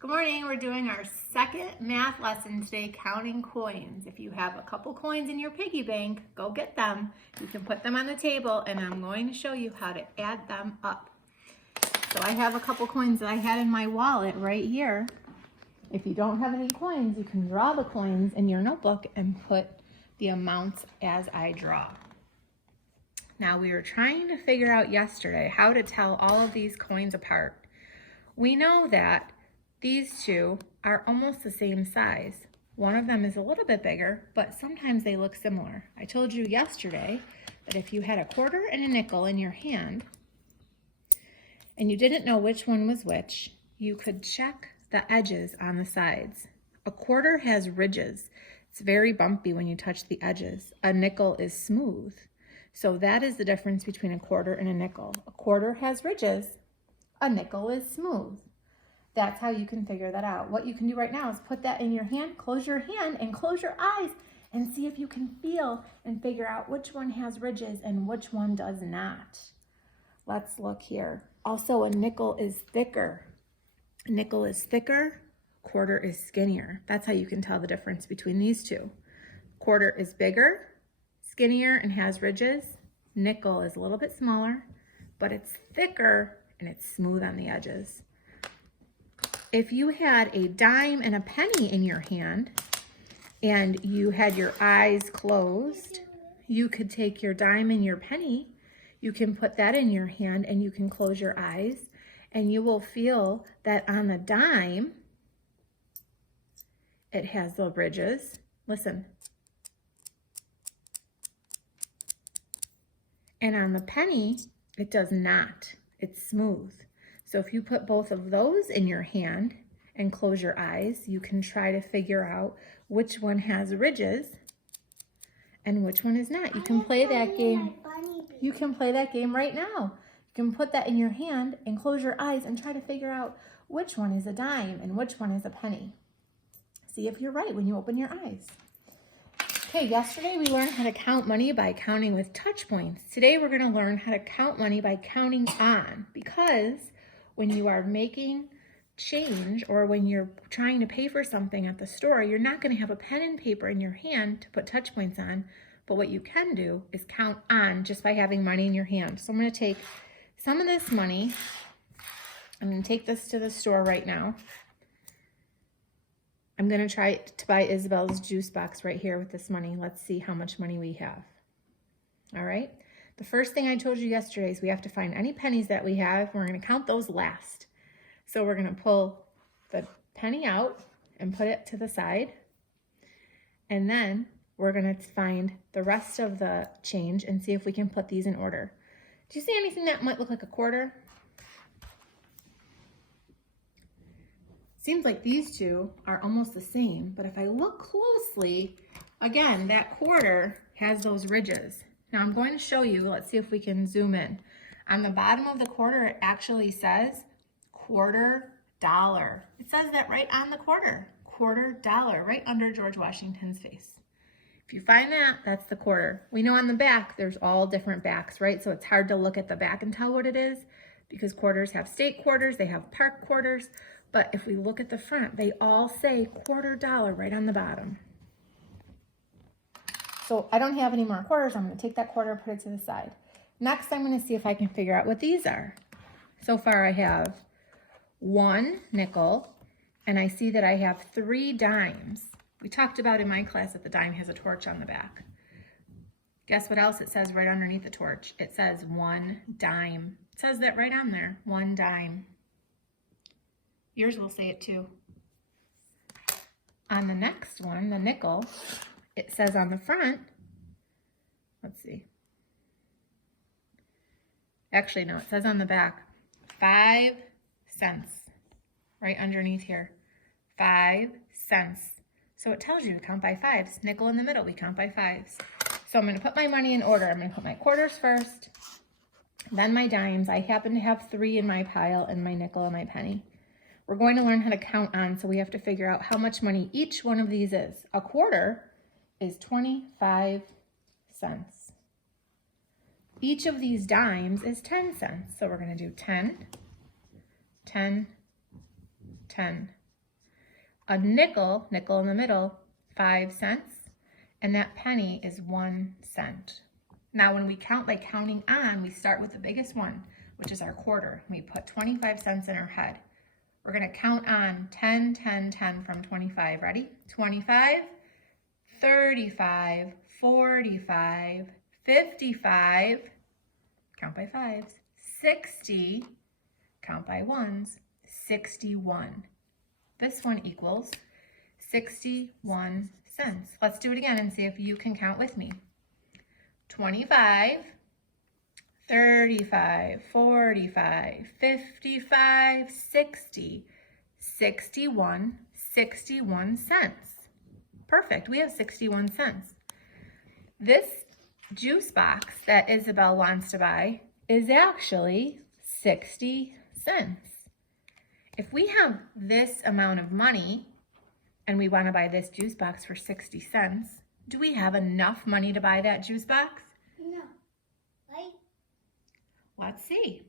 Good morning. We're doing our second math lesson today, counting coins. If you have a couple coins in your piggy bank, go get them. You can put them on the table and I'm going to show you how to add them up. So I have a couple coins that I had in my wallet right here. If you don't have any coins, you can draw the coins in your notebook and put the amounts as I draw. Now we were trying to figure out yesterday how to tell all of these coins apart. We know that these two are almost the same size. One of them is a little bit bigger, but sometimes they look similar. I told you yesterday that if you had a quarter and a nickel in your hand and you didn't know which one was which, you could check the edges on the sides. A quarter has ridges. It's very bumpy when you touch the edges. A nickel is smooth. So that is the difference between a quarter and a nickel. A quarter has ridges. A nickel is smooth. That's how you can figure that out. What you can do right now is put that in your hand, close your hand and close your eyes and see if you can feel and figure out which one has ridges and which one does not. Let's look here. Also, a nickel is thicker. A nickel is thicker, quarter is skinnier. That's how you can tell the difference between these two. Quarter is bigger, skinnier, and has ridges. Nickel is a little bit smaller, but it's thicker and it's smooth on the edges. If you had a dime and a penny in your hand and you had your eyes closed, you could take your dime and your penny, you can put that in your hand and you can close your eyes and you will feel that on the dime, it has the ridges. Listen. And on the penny, it does not. It's smooth. So if you put both of those in your hand and close your eyes, you can try to figure out which one has ridges and which one is not. You can play that game. You can play that game right now. You can put that in your hand and close your eyes and try to figure out which one is a dime and which one is a penny. See if you're right when you open your eyes. Okay, yesterday we learned how to count money by counting with touch points. Today we're going to learn how to count money by counting on, because when you are making change or when you're trying to pay for something at the store, you're not going to have a pen and paper in your hand to put touch points on, but what you can do is count on just by having money in your hand. So I'm going to take some of this money. I'm going to take this to the store right now. I'm going to try to buy Isabel's juice box right here with this money. Let's see how much money we have. All right. The first thing I told you yesterday is we have to find any pennies that we have. We're going to count those last. So we're going to pull the penny out and put it to the side. And then we're going to find the rest of the change and see if we can put these in order. Do you see anything that might look like a quarter? Seems like these two are almost the same, but if I look closely, again, that quarter has those ridges. Now I'm going to show you, let's see if we can zoom in. On the bottom of the quarter, it actually says $quarter. It says that right on the quarter, $quarter, right under George Washington's face. If you find that, that's the quarter. We know on the back, there's all different backs, right? So it's hard to look at the back and tell what it is because quarters have state quarters, they have park quarters. But if we look at the front, they all say $quarter right on the bottom. So I don't have any more quarters. I'm going to take that quarter and put it to the side. Next, I'm going to see if I can figure out what these are. So far, I have one nickel, and I see that I have 3 dimes. We talked about in my class that the dime has a torch on the back. Guess what else it says right underneath the torch? It says 1 dime. It says that right on there, 1 dime. Yours will say it too. On the next one, the nickel, it says on the front, let's see. Actually, no, it says on the back, 5 cents, right underneath here, 5 cents. So it tells you to count by fives. Nickel in the middle, we count by fives. So I'm going to put my money in order. I'm going to put my quarters first, then my dimes. I happen to have 3 in my pile and my nickel and my penny. We're going to learn how to count on, so we have to figure out how much money each one of these is. A quarter is 25 cents. Each of these dimes is 10 cents. So we're going to do 10, 10, 10. a nickel in the middle, 5 cents, and that penny is 1 cent. Now when we count like counting on, we start with the biggest one, which is our quarter. We put 25 cents in our head. We're gonna count on 10, 10, 10 from 25. Ready? 25, 35, 45, 55, count by fives, 60, count by ones, 61. This one equals 61 cents. Let's do it again and see if you can count with me. 25, 35, 45, 55, 60, 61, 61 cents. Perfect, we have 61 cents. This juice box that Isabel wants to buy is actually 60 cents. If we have this amount of money and we want to buy this juice box for 60 cents, do we have enough money to buy that juice box? No. Right? Let's see.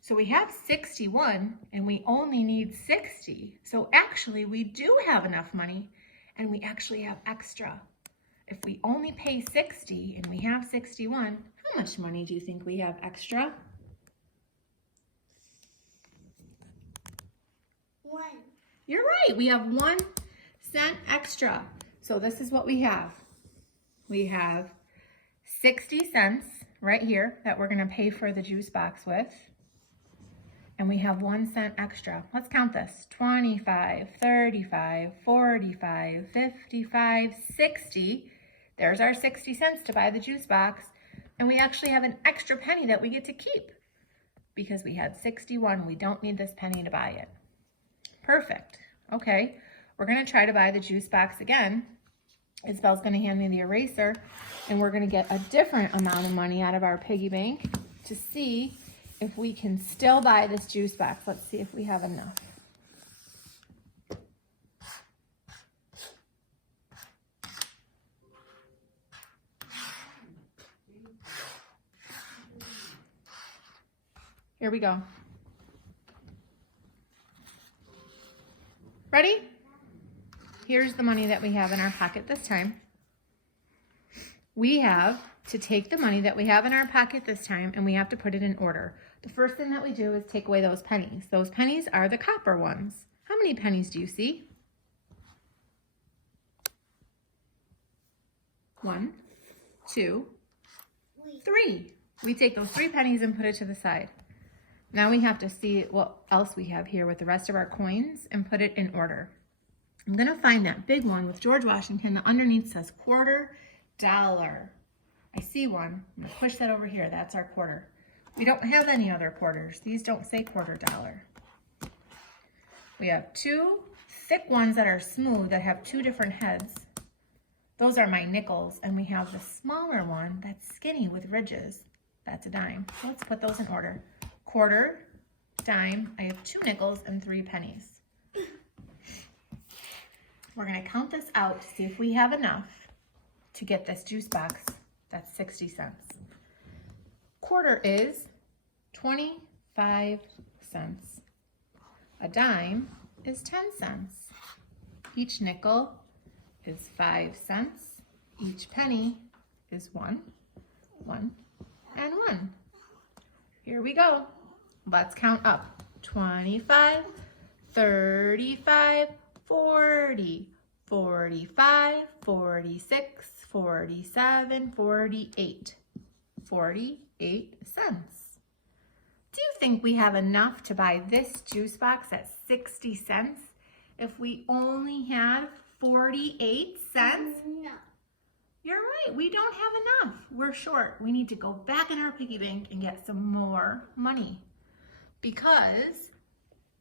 So we have 61 and we only need 60. So actually we do have enough money and we actually have extra. If we only pay 60 and we have 61, how much money do you think we have extra? 1. You're right, we have 1 cent extra. So this is what we have. We have 60 cents right here that we're gonna pay for the juice box with. And we have 1 cent extra. Let's count this. 25, 35, 45, 55, 60. There's our 60 cents to buy the juice box. And we actually have an extra penny that we get to keep because we had 61. We don't need this penny to buy it. Perfect. Okay, we're gonna try to buy the juice box again. Isabel's gonna hand me the eraser and we're gonna get a different amount of money out of our piggy bank to see if we can still buy this juice box. Let's see if we have enough. Here we go. Ready? Here's the money that we have in our pocket this time. We have to take the money that we have in our pocket this time and we have to put it in order. The first thing that we do is take away those pennies. Those pennies are the copper ones. How many pennies do you see? 1, 2, 3. We take those 3 pennies and put it to the side. Now we have to see what else we have here with the rest of our coins and put it in order. I'm gonna find that big one with George Washington that underneath says $quarter. I see one. I'm gonna push that over here. That's our quarter. We don't have any other quarters. These don't say $quarter. We have 2 thick ones that are smooth that have 2 different heads. Those are my nickels. And we have the smaller one that's skinny with ridges. That's a dime. So let's put those in order. Quarter, dime. I have 2 nickels and 3 pennies. We're gonna count this out to see if we have enough to get this juice box. That's 60 cents. Quarter is 25 cents. A dime is 10 cents. Each nickel is 5 cents. Each penny is 1, 1, and 1. Here we go. Let's count up. 25, 35, 40, 45, 46, 47, 48. 48 cents. Do you think we have enough to buy this juice box at 60 cents if we only had 48 cents? No. You're right, we don't have enough. We're short. We need to go back in our piggy bank and get some more money because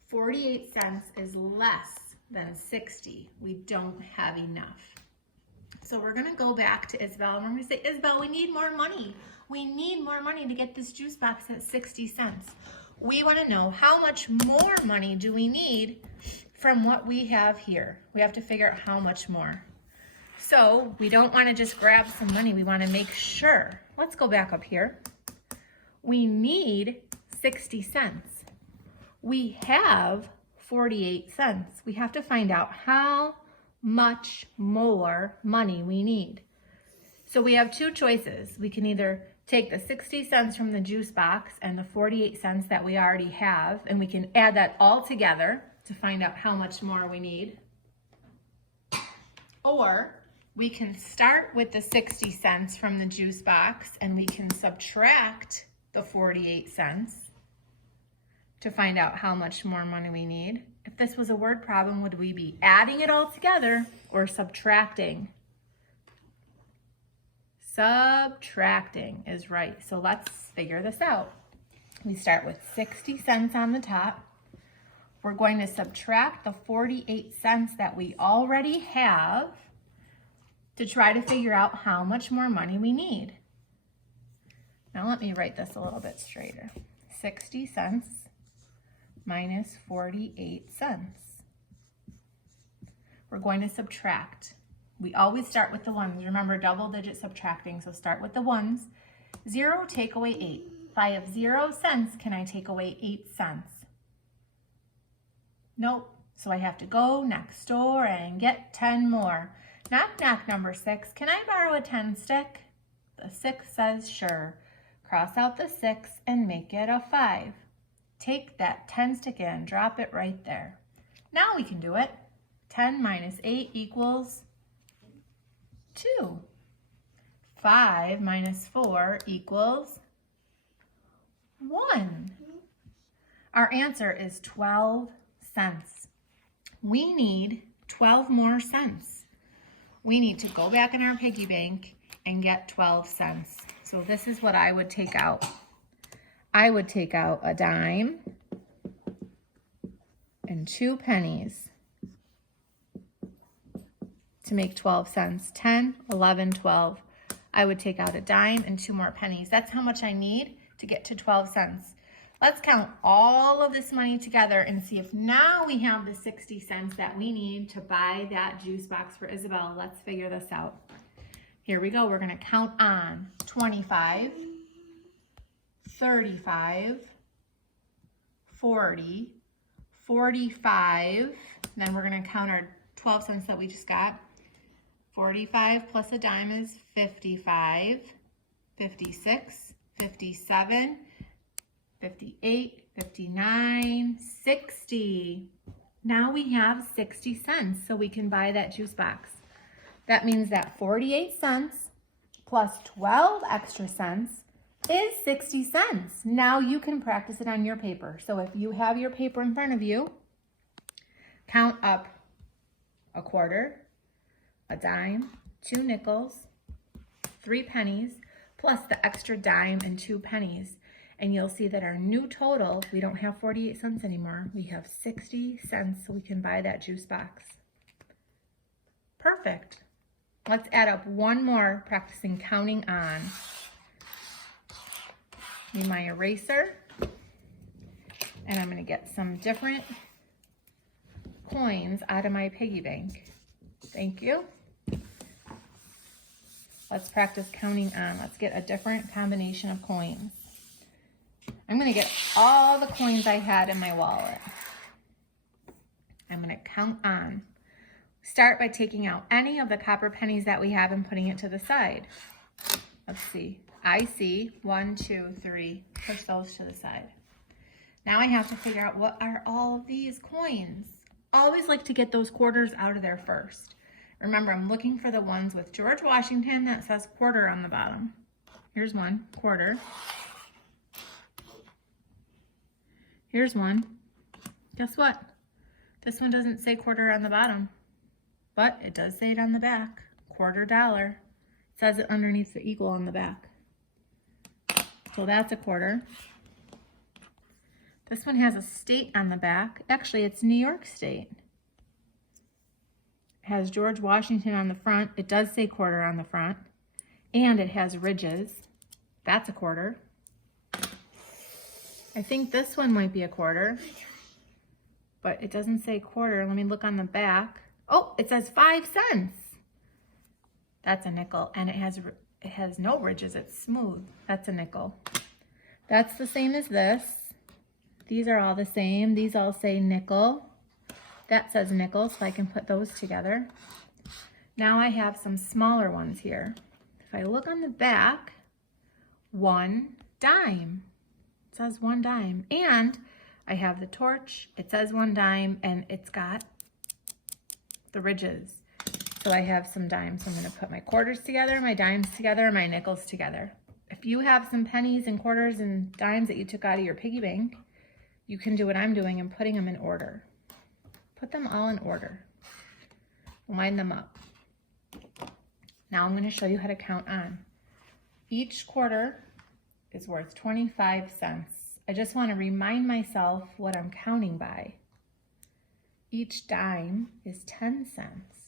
48 cents is less than 60. We don't have enough. So we're gonna go back to Isabel and we're gonna say, Isabel, we need more money. We need more money to get this juice box at 60 cents. We wanna know how much more money do we need from what we have here. We have to figure out how much more. So we don't wanna just grab some money. We wanna make sure. Let's go back up here. We need 60 cents. We have 48 cents. We have to find out how much more money we need. So we have two choices. We can either take the 60 cents from the juice box and the 48 cents that we already have, and we can add that all together to find out how much more we need. Or we can start with the 60 cents from the juice box and we can subtract the 48 cents to find out how much more money we need. If this was a word problem, would we be adding it all together or subtracting? Subtracting is right. So let's figure this out. We start with 60 cents on the top. We're going to subtract the 48 cents that we already have to try to figure out how much more money we need. Now let me write this a little bit straighter. 60 cents minus 48 cents. We're going to subtract. We always start with the ones. Remember, double digit subtracting, so start with the ones. 0, take away 8. If I have 0 cents, can I take away 8 cents? Nope. So I have to go next door and get 10 more. Knock, knock, number 6. Can I borrow a 10 stick? The 6 says sure. Cross out the 6 and make it a 5. Take that 10 stick in, drop it right there. Now we can do it. 10 minus 8 equals 2. 5 minus 4 equals 1. Our answer is 12 cents. We need 12 more cents. We need to go back in our piggy bank and get 12 cents. So this is what I would take out. I would take out a dime and 2 pennies to make 12 cents. 10, 11, 12. I would take out a dime and 2 more pennies. That's how much I need to get to 12 cents. Let's count all of this money together and see if now we have the 60 cents that we need to buy that juice box for Isabel. Let's figure this out. Here we go. We're going to count on 25, 35, 40, 45. Then we're going to count our 12 cents that we just got. 45 plus a dime is 55, 56, 57, 58, 59, 60. Now we have 60 cents, so we can buy that juice box. That means that 48 cents plus 12 extra cents is 60 cents. Now you can practice it on your paper. So if you have your paper in front of you, count up a quarter, a dime, 2 nickels, 3 pennies, plus the extra dime and 2 pennies. And you'll see that our new total, we don't have 48 cents anymore. We have 60 cents, so we can buy that juice box. Perfect. Let's add up one more, practicing counting on. Need my eraser. And I'm going to get some different coins out of my piggy bank. Thank you. Let's practice counting on. Let's get a different combination of coins. I'm going to get all the coins I had in my wallet. I'm going to count on. Start by taking out any of the copper pennies that we have and putting it to the side. Let's see. I see 1, 2, 3. Push those to the side. Now I have to figure out what are all of these coins. Always like to get those quarters out of there first. Remember, I'm looking for the ones with George Washington that says quarter on the bottom. Here's one, quarter. Here's one. Guess what? This one doesn't say quarter on the bottom, but it does say it on the back. $quarter. It says it underneath the equal on the back. So that's a quarter. This one has a state on the back. Actually, it's New York State. It has George Washington on the front. It does say quarter on the front. And it has ridges. That's a quarter. I think this one might be a quarter, but it doesn't say quarter. Let me look on the back. Oh, it says 5 cents. That's a nickel, and it has no ridges. It's smooth. That's a nickel. That's the same as this. These are all the same. These all say nickel. That says nickel, so I can put those together. Now I have some smaller ones here. If I look on the back, 1 dime. It says 1 dime. And I have the torch, it says 1 dime, and it's got the ridges. So I have some dimes. So I'm gonna put my quarters together, my dimes together, and my nickels together. If you have some pennies and quarters and dimes that you took out of your piggy bank, you can do what I'm doing and putting them in order. Put them all in order. Line them up. Now I'm gonna show you how to count on. Each quarter is worth 25 cents. I just wanna remind myself what I'm counting by. Each dime is 10 cents.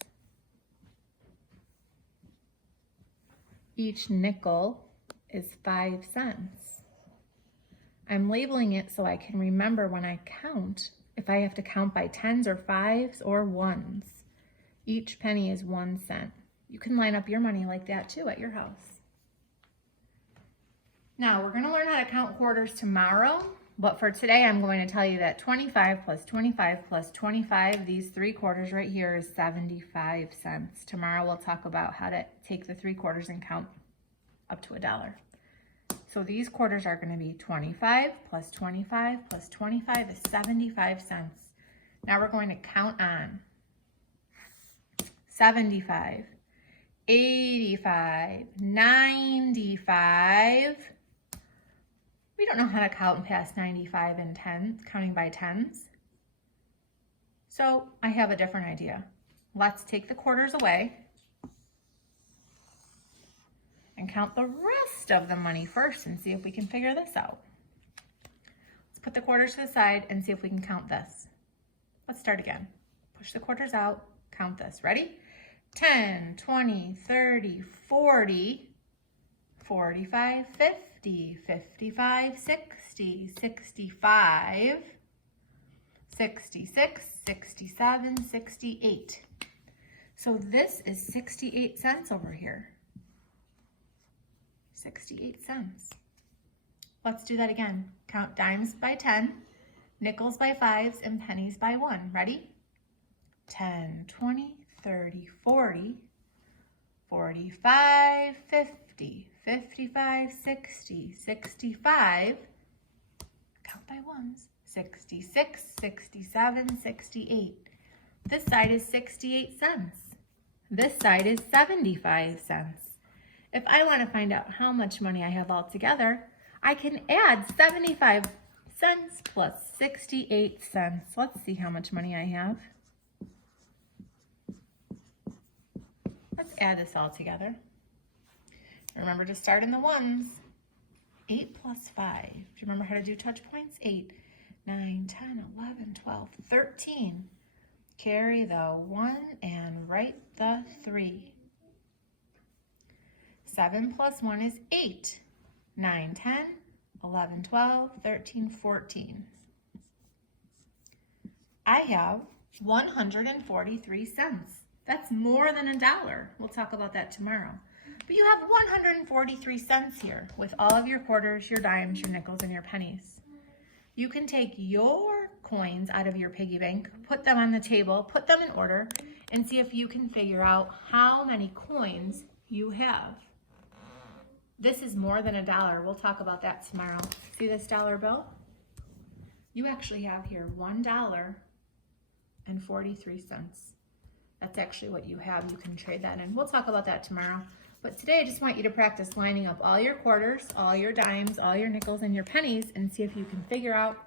Each nickel is 5 cents. I'm labeling it so I can remember when I count, if I have to count by tens or fives or ones. Each penny is 1 cent. You can line up your money like that too at your house. Now we're gonna learn how to count quarters tomorrow, but for today I'm going to tell you that 25 plus 25 plus 25, these 3 quarters right here is 75 cents. Tomorrow we'll talk about how to take the 3 quarters and count up to $1. So these quarters are gonna be 25 plus 25 plus 25 is 75 cents. Now we're going to count on 75, 85, 95. We don't know how to count past 95 and 10, counting by tens. So I have a different idea. Let's take the quarters away and count the rest of the money first and see if we can figure this out. Let's put the quarters to the side and see if we can count this. Let's start again. Push the quarters out, count this. Ready? 10, 20, 30, 40, 45, 50, 55, 60, 65, 66, 67, 68. So this is 68 cents over here. 68 cents. Let's do that again. Count dimes by 10, nickels by 5s, and pennies by 1. Ready? 10, 20, 30, 40, 45, 50, 55, 60, 65, count by ones, 66, 67, 68. This side is 68 cents. This side is 75 cents. If I want to find out how much money I have all together, I can add 75 cents plus 68 cents. Let's see how much money I have. Let's add this all together. Remember to start in the ones. 8 plus 5. Do you remember how to do touch points? 8, 9, 10, 11, 12, 13. Carry the 1 and write the 3. 7 plus 1 is 8. 9, 10, 11, 12, 13, 14. I have 143 cents. That's more than $1. We'll talk about that tomorrow. But you have 143 cents here with all of your quarters, your dimes, your nickels, and your pennies. You can take your coins out of your piggy bank, put them on the table, put them in order, and see if you can figure out how many coins you have. This is more than $1. We'll talk about that tomorrow. See this dollar bill? You actually have here $1.43. That's actually what you have. You can trade that in. We'll talk about that tomorrow. But today I just want you to practice lining up all your quarters, all your dimes, all your nickels, and your pennies and see if you can figure out